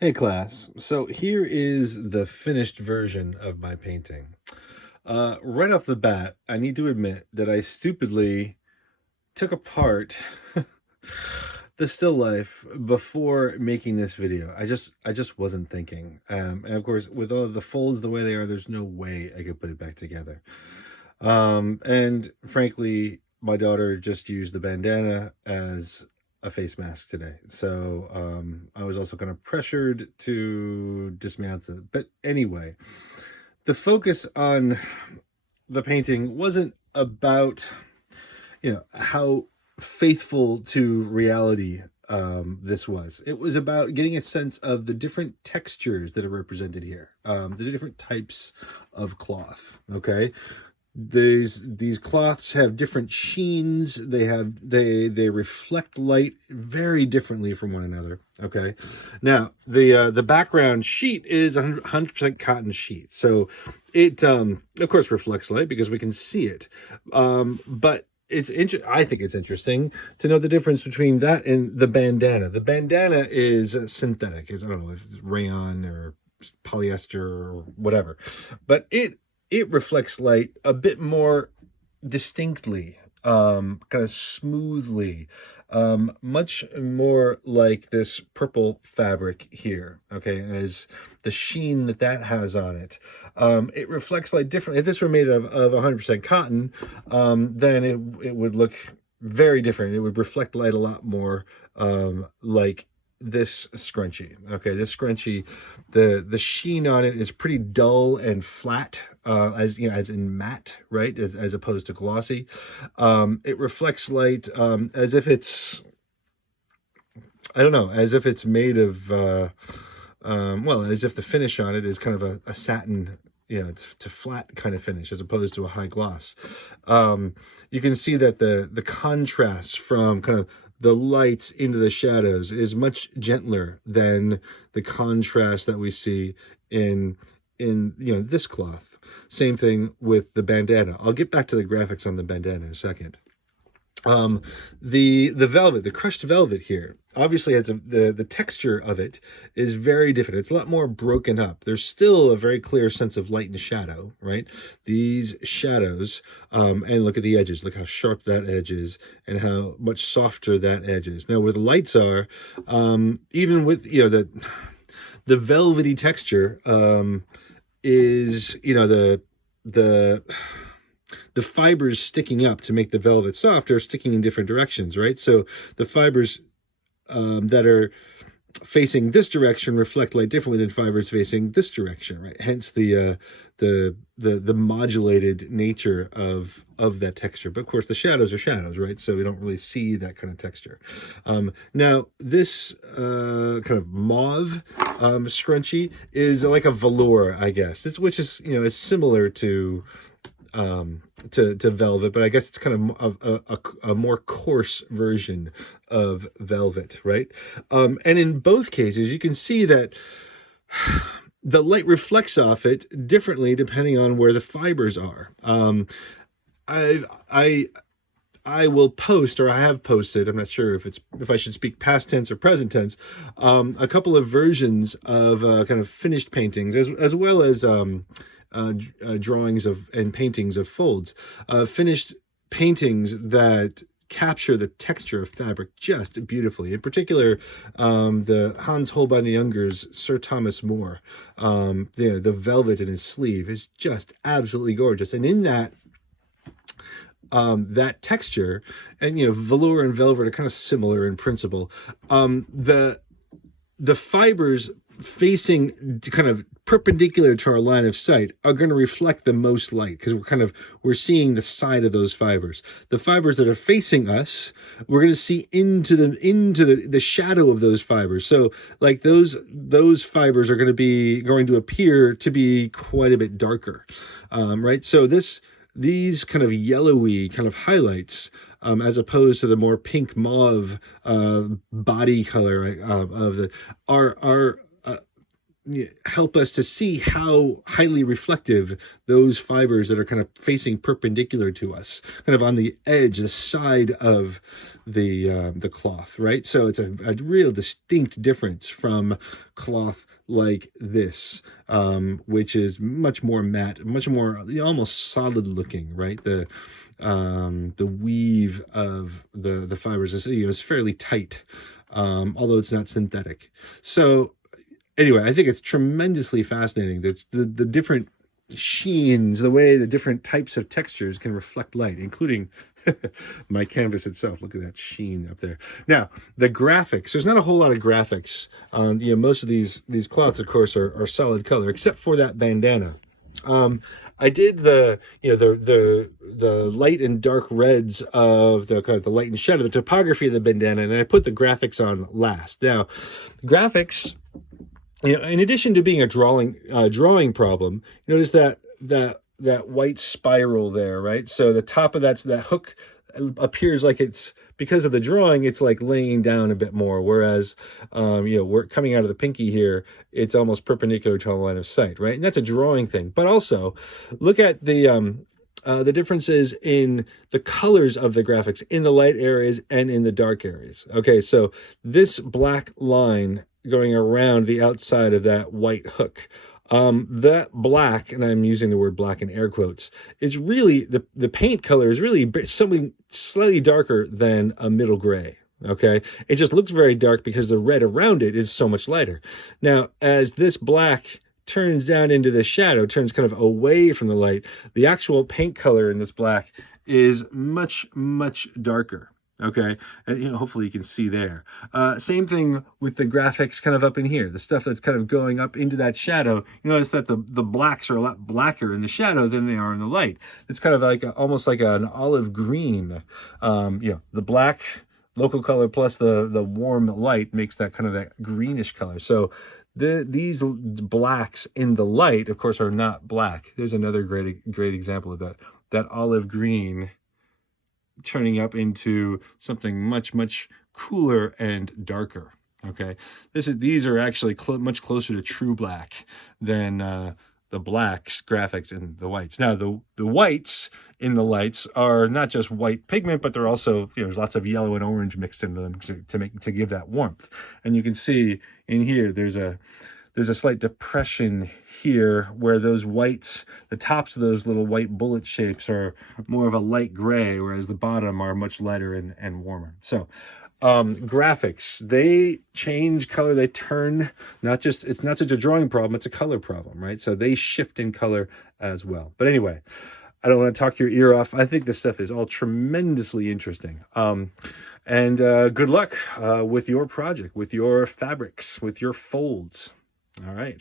Hey class, so here is the finished version of my painting. Right off the bat, I need to admit that I stupidly took apart the still life before making this video. I just wasn't thinking. And of course, with all the folds the way they are, there's no way I could put it back together. And frankly, my daughter just used the bandana as a face mask today. So I was also kind of pressured to dismantle it. But anyway, the focus on the painting wasn't about, how faithful to reality this was. It was about getting a sense of the different textures that are represented here, the different types of cloth. Okay, these cloths have different sheens. They reflect light very differently from one another. Okay, now the background sheet is 100% cotton sheet, so it of course reflects light because we can see it, but I think it's interesting to know the difference between that and the bandana. The bandana is synthetic. I don't know if it's rayon or polyester or whatever, but it reflects light a bit more distinctly, kind of smoothly, much more like this purple fabric here. Okay, as the sheen that has on it, it reflects light differently. If this were made of 100% cotton, then it would look very different. It would reflect light a lot more, like this scrunchie. Okay, this scrunchie, the sheen on it is pretty dull and flat, as you know, as in matte, right, as opposed to glossy. It reflects light, as if it's, I don't know, as if it's made of well, as if the finish on it is kind of a satin, to flat kind of finish, as opposed to a high gloss. You can see that the contrast from kind of the lights into the shadows is much gentler than the contrast that we see in this cloth. Same thing with the bandana. I'll get back to the graphics on the bandana in a second. The velvet, the crushed velvet here, obviously has the texture of it is very different. It's a lot more broken up. There's still a very clear sense of light and shadow, right? These shadows, and look at the edges. Look how sharp that edge is and how much softer that edge is. Now, where the lights are, even with the velvety texture, is the fibers sticking up to make the velvet soft are sticking in different directions, right? So the fibers that are facing this direction reflect light differently than fibers facing this direction, right? Hence the modulated nature of that texture. But of course, the shadows are shadows, right? So we don't really see that kind of texture. Now, this kind of mauve scrunchie is like a velour, I guess. Which is is similar to velvet, but I guess it's kind of a more coarse version of velvet, right? And in both cases, you can see that the light reflects off it differently depending on where the fibers are. I will post, or I have posted, I'm not sure if I should speak past tense or present tense, a couple of versions of kind of finished paintings, as well as drawings of and paintings of folds, finished paintings that capture the texture of fabric just beautifully. In particular, the Hans Holbein the Younger's Sir Thomas More, the velvet in his sleeve is just absolutely gorgeous. And in that texture, and velour and velvet are kind of similar in principle. The fibers facing kind of perpendicular to our line of sight are going to reflect the most light, because we're seeing the side of those fibers. The fibers that are facing us, we're going to see into the shadow of those fibers. So like those fibers are going to appear to be quite a bit darker, right? So these kind of yellowy kind of highlights, as opposed to the more pink mauve body color of the are help us to see how highly reflective those fibers that are kind of facing perpendicular to us, kind of on the edge, the side of the cloth, right? So it's a real distinct difference from cloth like this, which is much more matte, much more almost solid looking, right? The weave of the fibers is, is fairly tight, although it's not synthetic. So anyway, I think it's tremendously fascinating that the different sheens, the way the different types of textures can reflect light, including my canvas itself. Look at that sheen up there. Now, the graphics, there's not a whole lot of graphics on, most of these cloths, of course, are solid color, except for that bandana. I did the light and dark reds of the kind of the light and shadow, the topography of the bandana, and I put the graphics on last. Now, graphics, in addition to being a drawing problem, notice that white spiral there, right? So the top of that hook appears like it's, because of the drawing, it's like laying down a bit more. Whereas, we're coming out of the pinky here, it's almost perpendicular to the line of sight, right? And that's a drawing thing. But also, look at the differences in the colors of the graphics in the light areas and in the dark areas. Okay, so this black line going around the outside of that white hook, that black, and I'm using the word black in air quotes, is really, the paint color is really something slightly darker than a middle gray. Okay, it just looks very dark because the red around it is so much lighter. Now, as this black turns down into the shadow, turns kind of away from the light, the actual paint color in this black is much, much darker. Okay, and hopefully you can see there. Same thing with the graphics kind of up in here, the stuff that's kind of going up into that shadow. You notice that the blacks are a lot blacker in the shadow than they are in the light. It's kind of like almost like an olive green. The black local color plus the warm light makes that kind of that greenish color. So these blacks in the light, of course, are not black. There's another great example of that olive green turning up into something much, much cooler and darker. Okay, these are actually much closer to true black than the blacks graphics and the whites. Now, the whites in the lights are not just white pigment, but they're also, there's lots of yellow and orange mixed into them to give that warmth. And you can see in here there's a slight depression here where those whites, the tops of those little white bullet shapes are more of a light gray, whereas the bottom are much lighter and warmer. So graphics, they change color, they turn, it's not such a drawing problem, it's a color problem, right? So they shift in color as well. But anyway, I don't want to talk your ear off. I think this stuff is all tremendously interesting. And good luck with your project, with your fabrics, with your folds. All right.